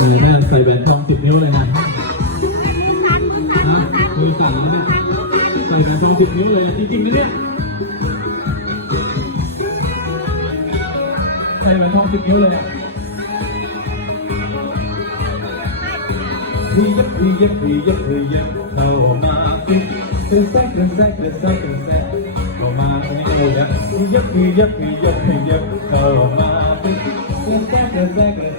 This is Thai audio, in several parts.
ออน่ใส่แหวนทองสิบนิ้วเลยนะฮะมือสั่นแล้วเนี่ยใส่แหวนทองสิบนิ้วเลยจริงๆนะเนี่ยใส่แหวนทองสิบนิ้วเลยอะพี่ยับพี่ยับพี่ยับพี่ยับเข้ามาสิกระแซกกระแซกกระแซกกระแซกเข้ามาตรงนี้เลยนะพี่ยับพี่ยับพี่ยับพี่ยับเข้ามาสิกระแซกกระแซกกระ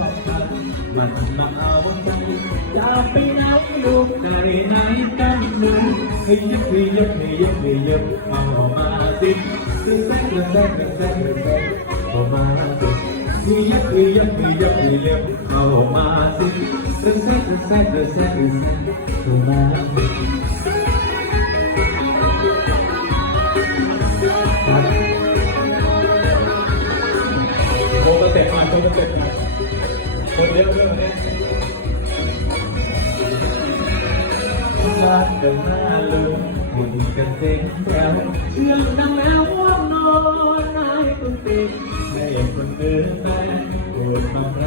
มันมาเอาใจจะไปไหนลูกไหนไหนกันดูให้ยึดให้ยึดให้ยึดให้ยึดเอามาสิคือแทรกแทรกแทรกแทรกเอามาสิให้ยึดให้ยึดให้ยึดให้ยึดเอามาสิคือแทรกแทรกแทรกแทรกเอามาสิโชว์สเต็ปมาโชว์สเต็ปมา คนเยอะเรื่องนี้บ้านกันหน้าลงหุ่นกันเต็มแถวเชื่องดังแล้วว่านอนนายคุณติดให้คนเดินไปปวดบางร